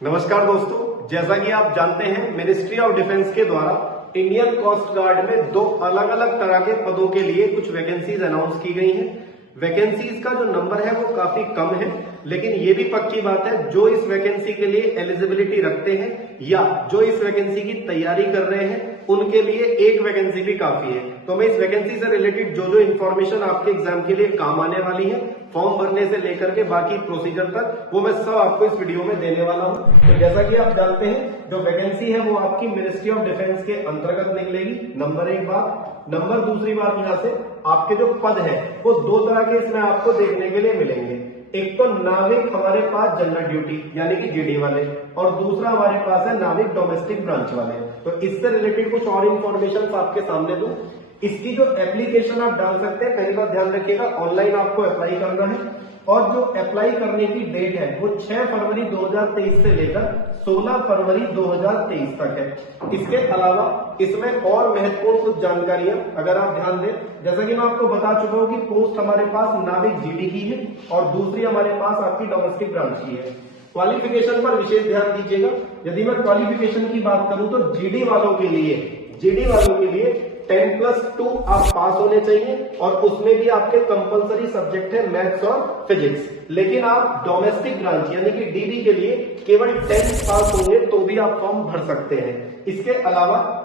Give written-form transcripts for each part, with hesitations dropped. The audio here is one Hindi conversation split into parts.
नमस्कार दोस्तों, जैसा कि आप जानते हैं मिनिस्ट्री ऑफ डिफेंस के द्वारा इंडियन कोस्ट गार्ड में दो अलग अलग तरह के पदों के लिए कुछ वैकेंसीज अनाउंस की गई हैं। वैकेंसीज का जो नंबर है वो काफी कम है, लेकिन ये भी पक्की बात है जो इस वैकेंसी के लिए एलिजिबिलिटी रखते हैं या जो इस वैकेंसी की तैयारी कर रहे हैं उनके लिए एक वैकेंसी भी काफी है। तो मैं इस वैकेंसी से रिलेटेड जो जो इन्फॉर्मेशन आपके एग्जाम के लिए काम आने वाली है, फॉर्म भरने से लेकर के बाकी प्रोसीजर तक, वो मैं सब आपको इस वीडियो में देने वाला हूं। तो जैसा कि आप जानते हैं जो वैकेंसी है वो आपकी मिनिस्ट्री ऑफ डिफेंस के अंतर्गत निकलेगी, नंबर एक बात। नंबर दूसरी बात, यहाँ से आपके जो पद है वो दो तरह के इसमें आपको देखने के लिए मिलेंगे। एक तो नाविक हमारे पास जनरल ड्यूटी यानी कि जीडी वाले, और दूसरा हमारे पास है नाविक डोमेस्टिक ब्रांच वाले। तो इससे रिलेटेड कुछ और इन्फॉर्मेशन आपके सामने दूं। इसकी जो एप्लीकेशन आप डाल सकते हैं, कई बार ध्यान रखिएगा ऑनलाइन आपको अप्लाई करना है, और जो अप्लाई करने की डेट है वो 6 फरवरी 2023 से लेकर 16 फरवरी 2023 तक है। इसके अलावा इसमें और महत्वपूर्ण कुछ जानकारियां अगर आप ध्यान दें, जैसा कि मैं आपको बता चुका हूं कि पोस्ट हमारे पास नाविक जीडी की है और दूसरी हमारे पास आपकी डोमेस्टिक ब्रांच की है। क्वालिफिकेशन पर विशेष ध्यान दीजिएगा। यदि मैं क्वालिफिकेशन की बात करूं तो जीडी वालों के लिए 10+2 आप पास होने चाहिए, और उसमें भी आपके कंपलसरी सब्जेक्ट है मैथ्स और फिजिक्स। लेकिन आप डोमेस्टिक ब्रांच यानी कि डीबी के लिए केवल 10 पास होंगे तो भी आप फॉर्म भर सकते हैं। इसके अलावा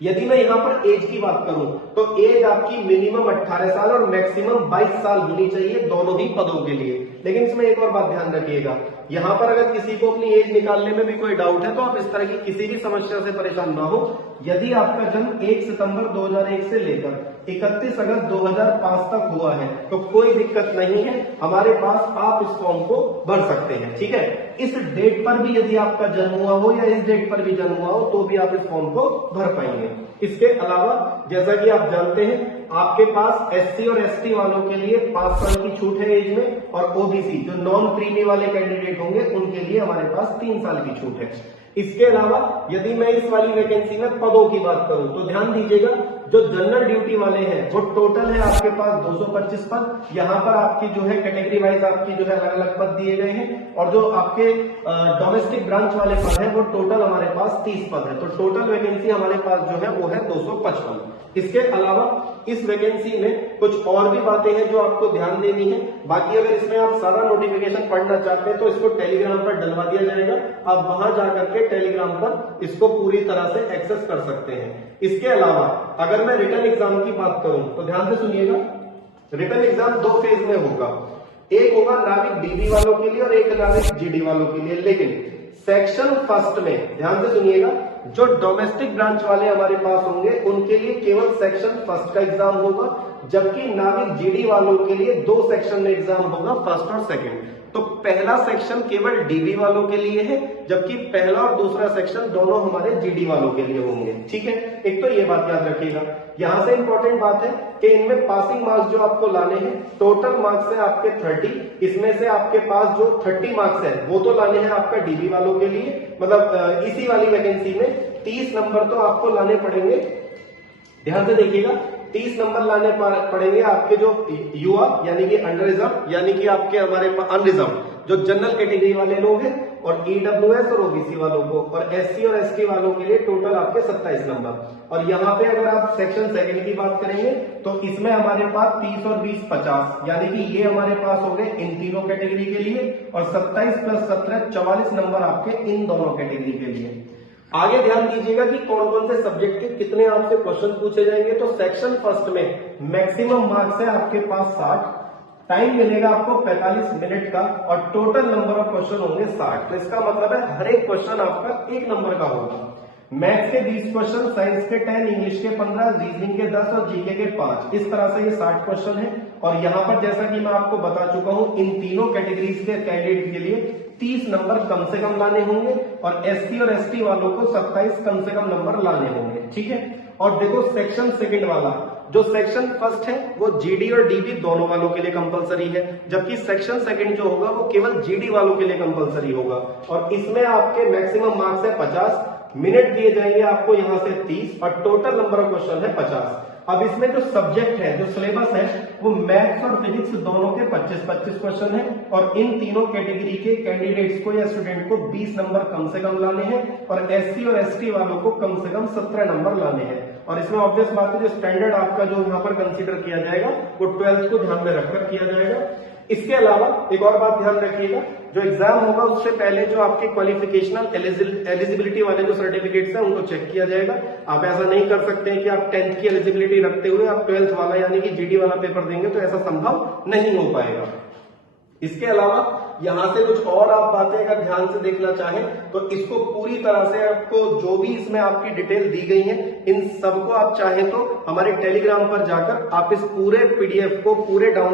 यदि मैं यहाँ पर एज की बात करूं तो एज आपकी मिनिमम 18 साल और मैक्सिमम 22 साल होनी चाहिए दोनों ही पदों के लिए। लेकिन इसमें एक और बात ध्यान रखिएगा, यहाँ पर अगर किसी को अपनी एज निकालने में भी कोई डाउट है तो आप इस तरह की किसी भी समस्या से परेशान ना हो। यदि आपका जन्म 1 सितंबर 2001 से लेकर 31 अगस्त 2005 तक हुआ है तो कोई दिक्कत नहीं है, हमारे पास आप इस फॉर्म को भर सकते हैं। ठीक है, इस डेट पर भी यदि आपका जन्म हुआ हो या इस डेट पर भी जन्म हुआ हो तो भी आप इस फॉर्म को भर पाएंगे। इसके अलावा जैसा कि आप जानते हैं आपके पास एससी और एसटी वालों के लिए 5 साल की छूट है एज में, और ओबीसी जो नॉन क्रीमी वाले कैंडिडेट होंगे उनके लिए हमारे पास 3 साल की छूट है। इसके अलावा यदि मैं इस वाली वैकेंसी में पदों की बात करूं तो ध्यान दीजिएगा, जो जनरल ड्यूटी वाले हैं वो टोटल है आपके पास 225 पद। यहाँ पर आपकी जो है कैटेगरी वाइज आपकी जो है अलग अलग पद दिए गए हैं, और जो आपके डोमेस्टिक ब्रांच वाले पद है वो टोटल हमारे पास 30 पद है। तो टोटल वैकेंसी हमारे पास जो है वो है 255। इसके अलावा इस वैकेंसी में कुछ और भी बातें हैं जो आपको ध्यान देनी है। बाकी अगर इसमें आप सारा नोटिफिकेशन पढ़ना चाहते हैं तो इसको टेलीग्राम पर डलवा दिया जाएगा, आप वहां जाकर के टेलीग्राम पर इसको पूरी तरह से एक्सेस कर सकते हैं। इसके अलावा अगर मैं रिटन एग्जाम की बात करूं तो ध्यान से सुनिएगा, रिटन एग्जाम 2 फेज में होगा। एक होगा नाविक डीबी वालों के लिए और एक नाविक जीडी वालों के लिए। लेकिन सेक्शन फर्स्ट में ध्यान से सुनिएगा, जो डोमेस्टिक ब्रांच वाले हमारे पास होंगे उनके लिए केवल सेक्शन फर्स्ट का एग्जाम होगा, जबकि नाविक जीडी वालों के लिए 2 सेक्शन में एग्जाम होगा, फर्स्ट और सेकंड। तो पहला सेक्शन केवल डीबी वालों के लिए है, जबकि पहला और दूसरा सेक्शन दोनों हमारे जीडी वालों के लिए होंगे। ठीक है, एक तो ये बात याद रखिएगा। यहां से इंपॉर्टेंट बात है कि इनमें पासिंग मार्क्स जो आपको लाने हैं, टोटल मार्क्स है आपके 30, इसमें से आपके पास जो 30 मार्क्स है वो तो लाने हैं आपका डीबी वालों के लिए, मतलब इसी वाली वैकेंसी में 30 नंबर तो आपको लाने पड़ेंगे। ध्यान से देखिएगा, 30 नंबर लाने पड़ेंगे आपके जो युवा यानी कि अंडर रिजर्व यानी कि आपके हमारे अनरिजर्व जो जनरल कैटेगरी वाले लोग हैं, और ईडब्ल्यूएस और ओबीसी वालों को, और एससी और एसटी वालों के लिए टोटल आपके 27 नंबर। और यहाँ पे अगर आप सेक्शन सेकंड की बात करेंगे तो इसमें हमारे पास 30 और 20 50 यानी कि ये हमारे पास हो गए इन तीनों कैटेगरी के लिए, और 27 + 17 44 नंबर आपके इन दोनों कैटेगरी के लिए। आगे ध्यान दीजिएगा कि कौन कौन से सब्जेक्ट के कितने आपसे क्वेश्चन पूछे जाएंगे। तो सेक्शन फर्स्ट में मैक्सिमम मार्क्स है आपके पास 60, टाइम मिलेगा आपको 45 मिनट का, और टोटल नंबर ऑफ क्वेश्चन होंगे 60। तो इसका मतलब है हर एक क्वेश्चन आपका 1 नंबर का होगा। मैथ्स के 20 क्वेश्चन, साइंस के 10, इंग्लिश के 15, रीजनिंग के 10 और जीके के 5। इस तरह से ये 60 क्वेश्चन है। और यहाँ पर जैसा कि मैं आपको बता चुका हूं, इन तीनों कैटेगरीज के कैंडिडेट के लिए 30 नंबर कम से कम लाने होंगे, और एससी और एसटी वालों को 27 कम से कम नंबर लाने होंगे। ठीक है, और देखो सेक्शन सेकंड वाला, जो सेक्शन फर्स्ट है वो जीडी और डीबी दोनों वालों के लिए कंपलसरी है, जबकि सेक्शन सेकंड जो होगा वो केवल जीडी वालों के लिए कंपलसरी होगा। और इसमें आपके मैक्सिमम मार्क्स है 50, मिनट दिए जाएंगे आपको यहां से 30, और टोटल नंबर ऑफ क्वेश्चन है 50। अब इसमें जो सब्जेक्ट है, जो सिलेबस है, वो मैथ्स और फिजिक्स दोनों के 25-25 क्वेश्चन है और इन तीनों कैटेगरी के कैंडिडेट्स को या स्टूडेंट को 20 नंबर कम से कम लाने हैं और एससी और एसटी वालों को कम से कम 17 नंबर लाने हैं। और इसमें ऑब्वियस बात है, जो स्टैंडर्ड आपका जो यहाँ पर कंसीडर किया जाएगा वो 12th को ध्यान में रखकर किया जाएगा। इसके अलावा एक और बात ध्यान रखिएगा, जो एग्जाम होगा उससे पहले जो आपके क्वालिफिकेशनल एलिजिबिलिटी वाले जो सर्टिफिकेट्स हैं उनको चेक किया जाएगा। आप ऐसा नहीं कर सकते हैं कि आप 10th की एलिजिबिलिटी रखते हुए आप 12th वाला यानी कि जीडी वाला पेपर देंगे, तो ऐसा संभव नहीं हो पाएगा। इसके अलावा यहां से कुछ और आप बातें अगर ध्यान से देखना चाहें तो इसको पूरी तरह से आपको जो भी इसमें आपकी डिटेल दी गई है, इन सबको आप चाहें तो हमारे टेलीग्राम पर जाकर आप इस पूरे पीडीएफ को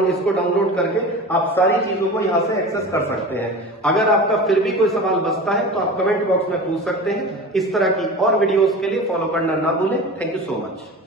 इसको डाउनलोड करके आप सारी चीजों को यहां से एक्सेस कर सकते हैं। अगर आपका फिर भी कोई सवाल बचता है तो आप कमेंट बॉक्स में पूछ सकते हैं। इस तरह की और वीडियोस के लिए फॉलो करना ना भूलें। Thank you so much.